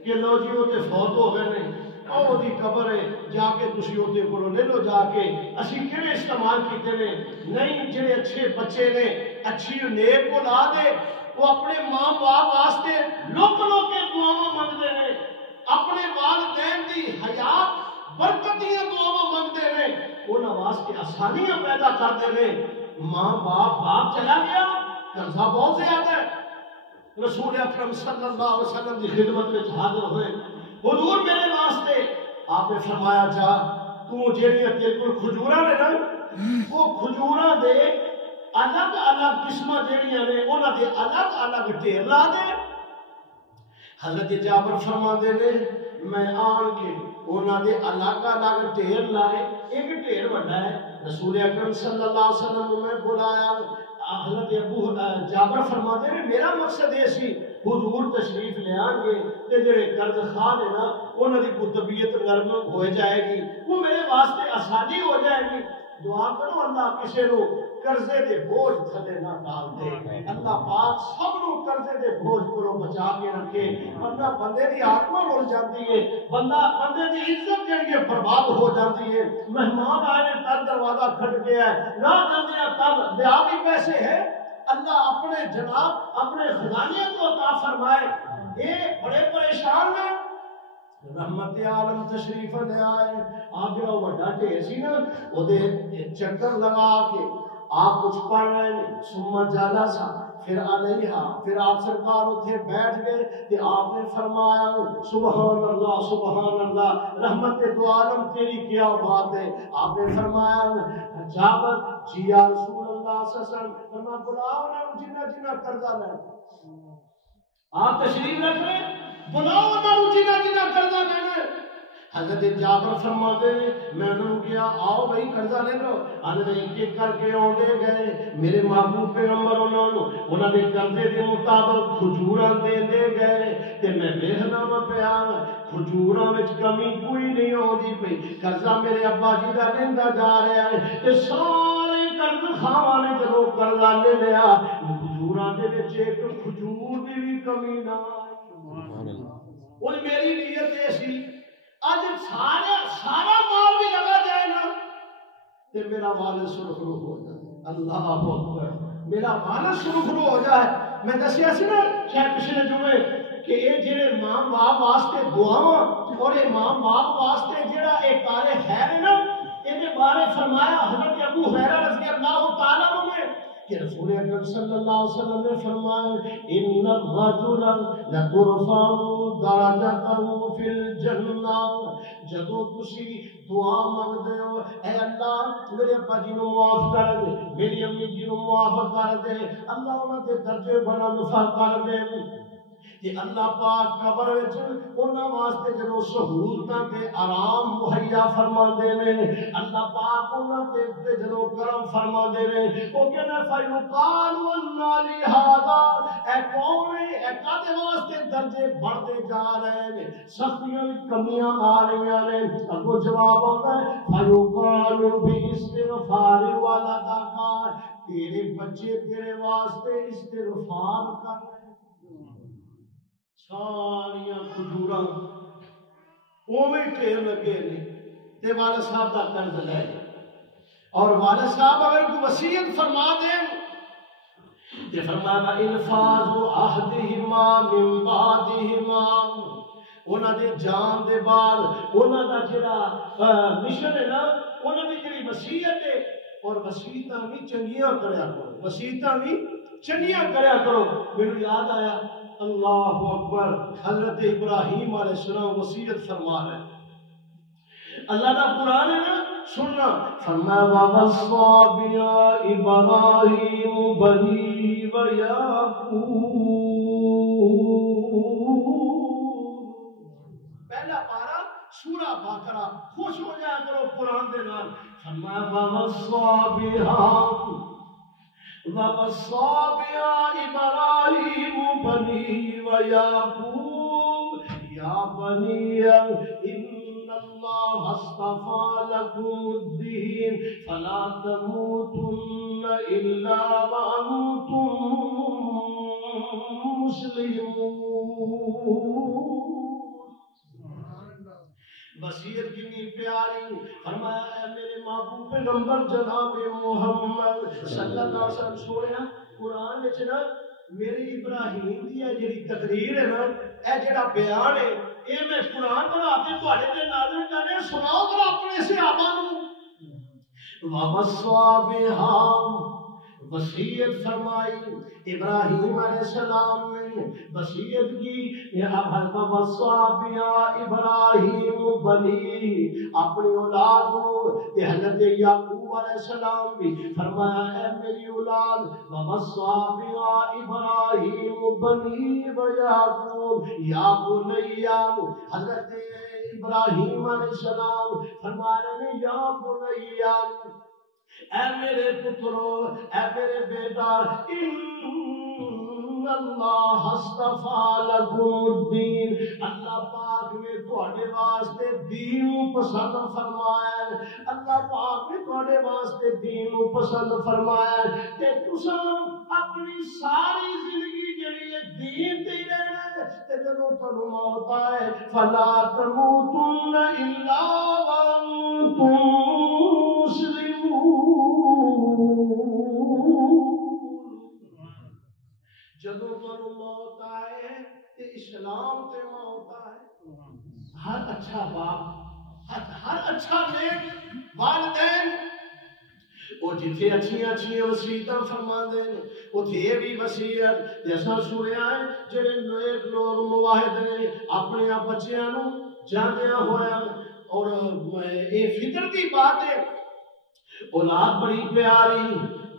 کہ لو جی وہ فوت ہو گئے نے اور دی قبر ہے جا کے تسی اوتے کولوں لے لو جا کے اسی کیڑے استعمال کیتے نے، نہیں جڑے اچھے بچے نے اچھی نیک اولاد ہے وہ اپنے ماں باپ واسطے لوک لوک کے دعاواں منگدے نے، اپنے والدین دی حیات برکت دیاں دعاواں منگدے نے، انہاں واسطے آسانیاں پیدا کرتے نے۔ ماں باپ چلا گیا قرضہ بہت زیادہ ہے، رسول اکرم صلی اللہ علیہ وسلم کی خدمت میں حاضر ہوئے، حضور میرے واسطے آپ نے فرمایا جا تو جیڑیاں تیرے کول کھجوراں نے نا وہ کھجوراں دے الگ الگ قسماں جیڑیاں نے انہاں دے الگ الگ ڈھیر لا دے۔ حضرت جابر فرماندے نے میں آن کے انہاں دے الگ الگ ڈھیر لائے، ایک ڈھیر بڑا ہے، رسول اکرم صلی اللہ علیہ وسلم نے میں بلایا، حضرت ابو جابر فرماتے ہیں میرا مقصد یہ سی حضور تشریف لے آن گے تے جڑے قرض خواہ نے نا انہاں دی کو طبیعت نرم ہو جائے گی، وہ میرے واسطے آسانی ہو جائے گی۔ دعا کرو اللہ کسے نو قرضے دے بوجھ تھلے نہ ڈال دے، اللہ پاک سب نو قرضے دے بوجھ کو بچا کے رکھے، ورنہ بندے دی آتما رول جاتی ہے، بندے دی عزت جڑی ہے برباد ہو جاتی ہے۔ مہمان آئے نے تر دروازہ کھٹ گیا ہے، نہ جانے تب لیا بھی پیسے ہے، اللہ اپنے جناب اپنے خزانے کو عطا فرمائے۔ یہ بڑے پریشان ہیں، رحمت عالم تشریف لے آئے، آپ جو وڈا ڈھیر سی نا وہ چکر لگا کے آپ کچھ پڑھ رہے ہیں، سمت جالا سا پھر علیہا، پھر آپ سرکار اتھے بیٹھ گئے کہ آپ نے فرمایا سبحان اللہ سبحان اللہ، رحمت دو عالم تیری کیا بات ہے۔ آپ نے فرمایا جابر جی یا رسول اللہ صلی اللہ علیہ وسلم، فرمایا بلاؤ نہ جنہ جنہ قرضہ لے، آپ تشریف رکھ رہے بلاؤ نہ جنہ جنہ قرضہ لینا۔ حضرت جابر فرماتے ہیں میں انہوں نے کیا آؤ بھائی قرضہ لے لو، حضرت ایک ایک کر کے آتے گئے، میرے محبوب پیغمبر انہوں نے قرضے کے مطابق کھجوراں دے گئے تے میں بہنامہ پیا کھجوراں وچ کمی کوئی نہیں ہوندی پئی، قرضہ میرے ابا جی دا لیندا جا رہا ہے تے سارے قرض خواہاں نے جدوں قرضہ لے لیا کھجوراں دے وچ ایک کھجور دی بھی کمی نہ آئی۔ اور میری نیت یہ سی آج سارا مال بھی لگا جائے نا تے میرا والد سرخرو ہو جائے، اللہ اکبر، میرا والد سرخرو ہو جائے۔ میں دسیا سی نا شاید پچھلے جمعے کہ یہ جڑے ماں باپ واسطے دعاواں اور یہ ماں باپ واسطے جڑا ایک کار خیر ہے نا، یہ بارے فرمایا حضرت ابو ہریرہ رضی اللہ تعالیٰ عنہ نے کہ رسول اکرم صلی اللہ علیہ وسلم نے فرمایا ان الرجل لترفع درجته فی الجنہ، جدو تسی دعا مانگدے ہو اے اللہ میرے ابا جی نو معاف کر دے، میری امی جی نو معاف کر دے، اللہ انہاں دے درجے بڑا نفع کر دے، کہ اللہ پاک قبر وچ انہاں واسطے جدوں سہولتاں تے آرام مہیا فرما دے نے، اللہ پاک انہاں تے جدوں کرم فرما دے نے، او کہنا فیقال والنالی ھذا، اے کون ہے، اے کدے واسطے درجے بڑھتے جا رہے ہیں، سختیاں وچ کمیاں آ رہی نے، اگوں جواب آتا ہے فیقال باستغفار ولدک، تیرے بچے تیرے واسطے استغفار کر رہے ہیں، ساریاں کھجوراں اوویں ٹھیر لگے نے تے والد صاحب دا قرض لے جائے، اور والد صاحب اگر کوئی وصیت فرما دیں تے فرمایا انفاذ عہدہما من بعدہما، انہاں دے جان دے بعد انہاں دا جڑا مشن ہے نا، انہاں دی جڑی وصیت ہے، اور وصیتاں بھی چنگیاں کریا کرو، وصیتاں بھی چنگیاں کریا کرو۔ میرے یاد آیا اللہ اکبر، حضرت ابراہیم علیہ السلام وصیت فرما رہے ہیں، اللہ کا قرآن ہے نا، سننا، فرمایا وَوَصَّىٰ بِهَا إِبْرَاهِيمُ بَنِيهِ وَيَعْقُوبُ، پہلا پارا سورہ بقرہ، خوش ہو جایا کرو قرآن دے نال، فرمایا وَوَصَّىٰ بِهَا إبراهيم بنيه ويعقوب يا بني إن الله اصطفى لكم الدين فلا تموتن إلا وأنتم مسلمون۔ وصیت کتنی پیاری، فرمایا اے میرے محبوب پیغمبر جناب محمد صلی اللہ علیہ وسلم، سویا قرآن وچ نا میری ابراہیم دی جڑی تقریر ہے نا، اے جڑا بیان ہے، اے میں قرآن بنا کے تواڈے تے نازل کر رہا، سناؤ ذرا اپنے صحابہ نو۔ وَوَصَّىٰ بِهَا، وصیت فرمائی ابراہیم علیہ السلام نے، وصیت کی وَوَصَّىٰ بِهَا إِبْرَاهِيمُ بَنِيهِ، اپنی اولاد کو، حضرت یعقوب علیہ السلام بھی فرمایا اے میری اولاد، وَوَصَّىٰ بِهَا إِبْرَاهِيمُ بَنِيهِ وَيَعْقُوبُ يَا بُنَيَّ، حضرت ابراہیم علیہ السلام فرما رہے ہیں یا بنیّ، اے میرے پترو، اے میرے بیٹا، ان اللہ اصطفیٰ لکم الدین، اللہ پاک نے تواڈے واسطے دین پسند فرمایا ہے، اللہ پاک نے تواڈے واسطے دین پسند فرمایا ہے کہ تساں اپنی ساری زندگی جڑی ہے دین تے ہی رہنا ہے، تے جدوں تانوں موت آئے فلا تموتن الا وانتم مسلمون، جدوں تانوں موت آئے تے اسلام تے موت آئے۔ ہر اچھا باپ، ہر اچھا نیک والدین، وہ جتھے اچھیاں اچھیاں وصیتاں فرماندے نے، اوتھے یہ بھی وصیت جیسا سنیا ہے، جڑے نیک لوگ مواحد نے اپنے بچیاں نو جاندیاں ہویا، اور یہ فطرتی بات ہے، اولاد بڑی پیاری،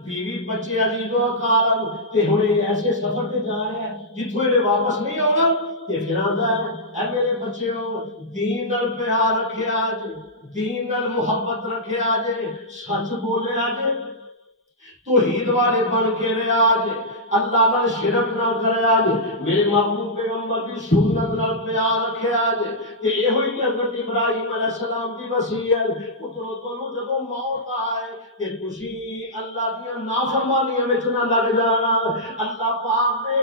بیوی بچے عزیز و اقارب، تے ہن ایسے سفر تے جا رہے ہیں جتھوں یہ واپس نہیں آنا، تے پھر آندا ہے اے میرے بچیوں دین نال پیار رکھیا جے، دین نال محبت رکھیا جے، سچ بولیا جے، توحید والے بن کے رہا جے، اللہ نال شرک نہ کریا جے، میرے محبوب پیغمبر دی سنت نال پیار رکھیا جے، تے ایہو ہی حضرت ابراہیم علیہ السلام دی وصیت، پترو تانوں جدوں موت آئے تے تسی اللہ دیاں نافرمانیاں وچ نہ لگ جانا، اللہ پاک دے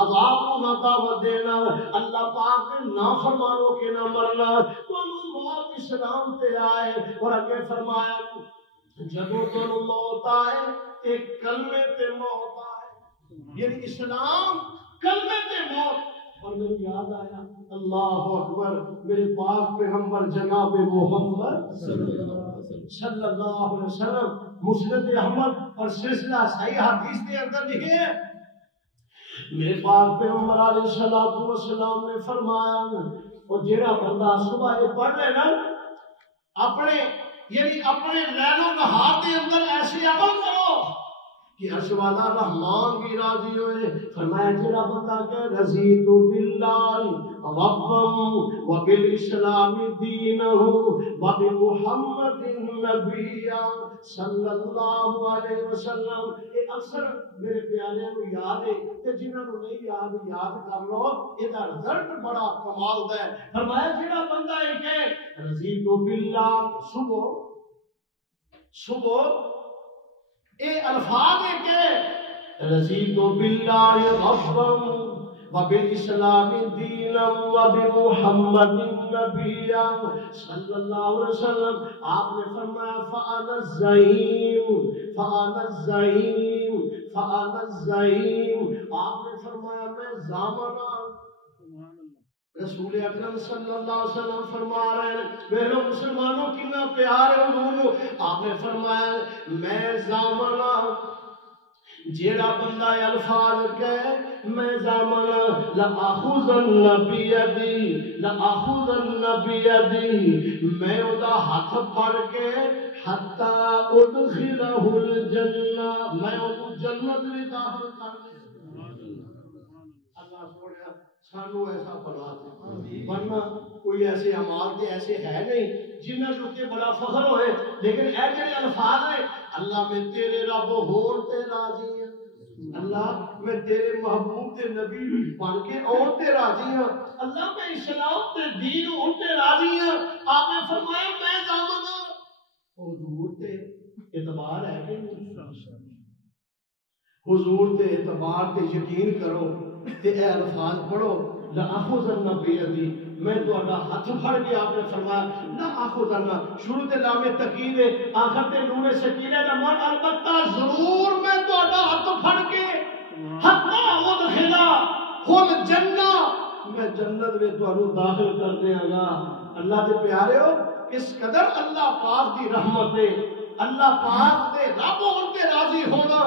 عذاب نو نہ دعوت دینا، اللہ پاک دے نافرمان ہو کے نہ مرنا، تانوں موت اسلام تے آئے، اور اگے فرمایا جدوں تانوں موت آئے تے کلمے تے موت آئے، یعنی اسلام کلمے تے موت۔ اور میرے یاد آیا اللہ اکبر، میرے پاک پیغمبر جناب محمد صلی اللہ علیہ وسلم، مسند احمد اور سلسلہ صحیح حدیث کے اندر لکھے ہیں میرے پاک پیغمبر علیہ الصلوۃ والسلام نے فرمایا اور جڑا بندہ صبح یہ پڑھ لے نا اپنے یعنی اپنے لیل و نہار کے اندر ایسے عمل کرو کہ عرش والا رحمان بھی راضی ہوئے فرمایا جڑا بندہ کہ رضیت باللہ ربا وبالاسلام دینہ وبمحمد نبی صلی اللہ علیہ وسلم یہ اکثر میرے پیارے کو یاد ہے کہ جنہوں نے نہیں یاد کر لو یہ رزلٹ بڑا کمال دا ہے فرمایا جڑا بندہ ہے کہ رضیت باللہ صبح اے الفاظ ہے کہ رضیت باللہ ربا وبالاسلام دینا وبمحمد نبی صلی اللہ علیہ وسلم آپ نے فرمایا فانا الزعیم آپ نے فرمایا میں ضامنہ رسول اکرم صلی اللہ علیہ وسلم فرما رہے ہیں میرے مسلمانوں کتنا پیار ہے حضور آپ نے فرمایا میں ضامنہ جیڑا بندہ الفاظ کہے میں ضامنہ لآخذن بیدی میں ادا ہاتھ پھڑ کے حتی ادخلہ الجنہ میں انہوں جنت میں داخل کر دے اللہ سوڑیا سانو ایسا بنا دے ورنہ کوئی ایسے اعمال تے ایسے ہے نہیں جنہاں کے بڑا فخر ہوئے لیکن اے جڑے الفاظ ہیں اللہ میں تیرے رب ہون تے راضی ہیں اللہ میں تیرے محبوب تے نبی بن کے اور تے راضی ہوں اللہ میں اسلام تے دین ہون تے راضی ہوں آپ نے فرمایا میں ضامن حضور تے اعتبار ہے کہ حضور تے اعتبار تے یقین کرو تے اے الفاظ پڑھو لآخذن بیدی میں تہاڈا ہاتھ پھڑ کے آپ نے فرمایا لآخذن شروع تے لام تاکید ہے آخر تے نون سکینہ دا من البتہ ضرور میں تہاڈا ہاتھ پھڑ کے حتی ادخلا الجنہ میں جنت میں تانوں داخل کر دیاں گا اللہ دے پیارے ہو اس قدر اللہ پاک دی رحمت ہے اللہ پاک دے رب ہون تے راضی ہونا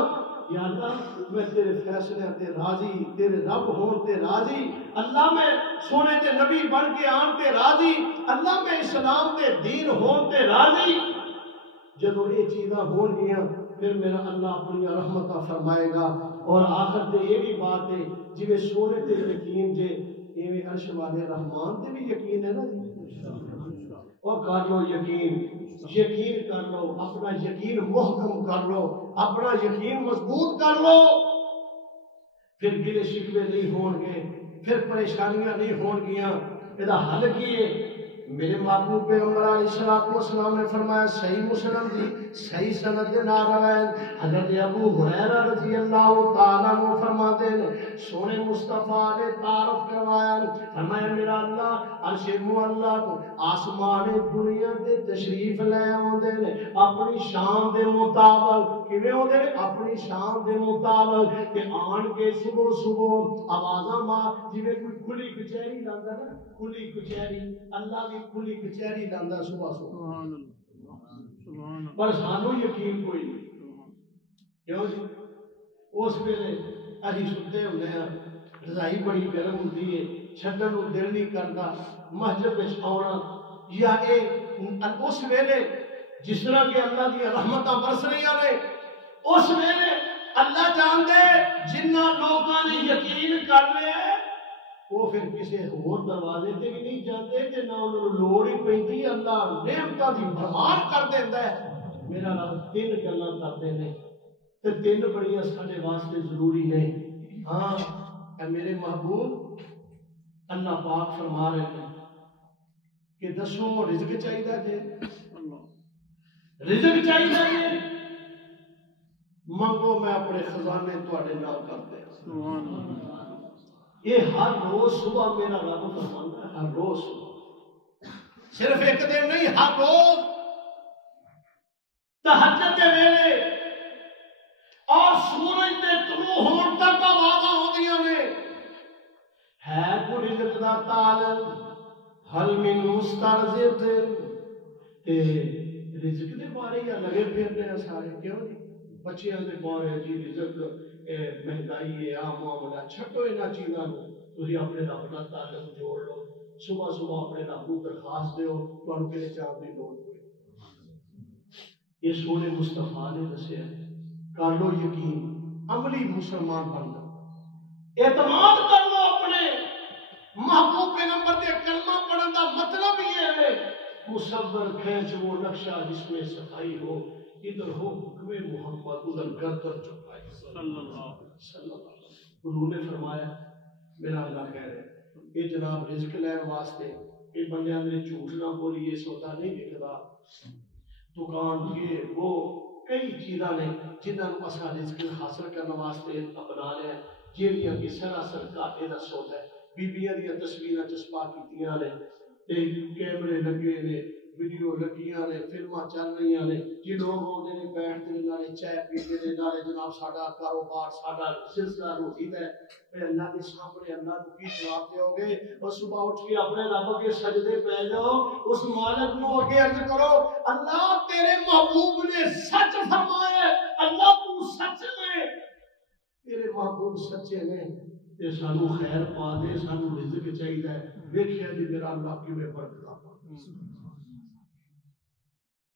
یا اللہ میں تیرے فیصلے تے راضی تیرے رب ہون تے راضی اللہ میں سونے تے نبی بن کے آن تے راضی اللہ میں اسلام تے دین ہون تے راضی جب یہ چیزاں ہون گیاں پھر میرا اللہ اپنی رحمتہ فرمائے گا اور آخر تے یہ بھی بات ہے جویں سونے تے یقین جے ایویں عرش والے رحمان تے بھی یقین ہے نا اور کر لو یقین کر لو اپنا یقین محکم کر لو اپنا یقین مضبوط کر لو پھر گلے شکوے نہیں ہون گے پھر پریشانیاں نہیں ہون گیاں یہ حل کی ہے میرے محبوب پیغمبر علیہ الصلوۃ والسلام نے فرمایا صحیح مسلم دی صحیح سند کے نام روایت حضرت ابو ہریرہ رضی اللہ تعالیٰ عنہ فرماتے ہیں سونے مصطفیٰ نے تعارف کروایا فرمایا میرا اللہ عرش معلا کو آسمان دنیا تے تشریف لے آوندے نے اپنی شان دے مطابق کیویں ہوندے نے اپنی شان دے مطابق کہ آن کے صبح آوازاں ماں جویں کوئی کھلی کچہری لاندا نا کھلی کچہری اللہ کی کھلی کچہری لاندا صبح سبحان اللہ پر سانو یقین کوئی نہیں کیوں جی اس ویلے اسی ستے ہوندے ہیں رضائی بڑی گرم ہوندی ہے چھڈن نوں دل نہیں کردا مسجد وچ آونا یا اے اس ویلے جس طرح کہ اللہ کی رحمتاں برس رہی نے اس ویلے اللہ جاندے جنہ لوکاں نے یقین کر لیا وہ پھر کسی اور دروازے تے بھی نہیں جاتے تے نہ انہوں نے لوڑ ہی پیندی اللہ نعمتاں دی بھرمار کر دیندا ہے میرا رب تین گلاں کرتے ہیں تے تین بڑیاں ساڈے واسطے ضروری نے ہاں اے میرے محبوب اللہ پاک فرما رہے ہیں کہ دسو رزق چاہیے جے رزق چاہیے منگو میں اپنے خزانے تواڈے نال کر دے سبحان اللہ یہ ہر روز صبح میرا رب فرماتا ہے ہر روز صرف ایک دن نہیں ہر روز تہجد دے ویلے اور سورج دے طلوع ہون تک آوازاں ہوندیاں نے ہے کوئی رزق دا طالب حل من مسترزق تے رزق دے بارے یا لگے پھرنے ہیں سارے کیوں جی بچیاں دے بارے جی رزق مہنگائی ہے عام معاملہ چھٹو انہاں چیزاں نو تسی اپنے رب نال تعلق جوڑ لو صبح صبح اپنے رب نو درخواست دیو تانوں کسے چاہ دی لوڑ کوئی یہ سونے مصطفیٰ نے دسیا کر لو یقین عملی مسلمان بن لو اعتماد کر لو اپنے محبوب پیغمبر دے کلمہ پڑھن دا مطلب یہ ہے مصور کھینچ وہ نقشہ جس میں صفائی ہو ادھر ہو حکم محمد ادھر گردر چکائی صلی اللہ علیہ وسلم حضور نے فرمایا میرا اللہ کہہ رہے یہ جناب رزق لین واسطے یہ بندیاں نے جھوٹ نہ بولی یہ سودا نہیں بکدا دکان یہ وہ کئی چیزاں نے جنہاں نوں اساں رزق حاصل کرنے واسطے اپنا لیا جہڑیاں کہ سراسر گھاٹے دا سودا ہے بیبیاں دیاں تصویراں چسپا کیتیاں نے تے کیمرے لگے نے ویڈیو لگیاں نے فلماں چل رہی نے جی لوگ آتے ہیں بیٹھتے ہیں نالے چائے پیتے ہیں نالے جناب ساڈا کاروبار ساڈا سلسلہ روٹی ہے اے اللہ کے سامنے اللہ کو کی جواب دو گے اور صبح اٹھ کے اپنے رب کے سجدے پہ جاؤ اس مالک نو اگے عرض کرو اللہ تیرے محبوب نے سچ فرمایا اللہ تو سچ ہے تیرے محبوب سچے نے تے سانو خیر پا دے سانو رزق چاہیے ویکھیا جی میرا اللہ کیویں برکت پا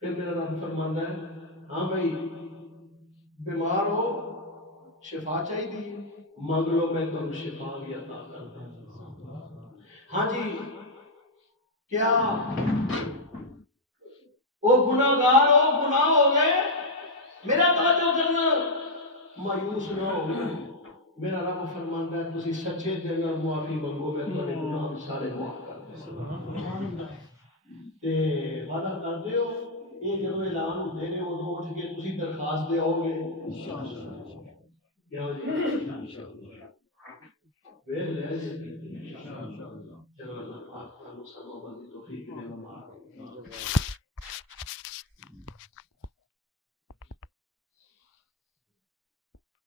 پھر میرا رب فرماندا ہے ہاں بھائی بیمار ہو شفا چاہیے مانگ لو میں تم شفا بھی عطا کر دوں ہاں جی کیا وہ گناہگار ہو گناہ ہو گئے میرا توجہ کرنا مایوس نہ ہو میرا رب فرماندا ہے تسی سچے دل نال معافی منگو میں تمہارے گناہ سارے معاف کر دوں تے وعدہ کر دیو یہ جب اعلان ہوتے ہیں ادو اٹھ کے تسی درخواست دے آؤ گے انشاءاللہ کیا جی ویل لے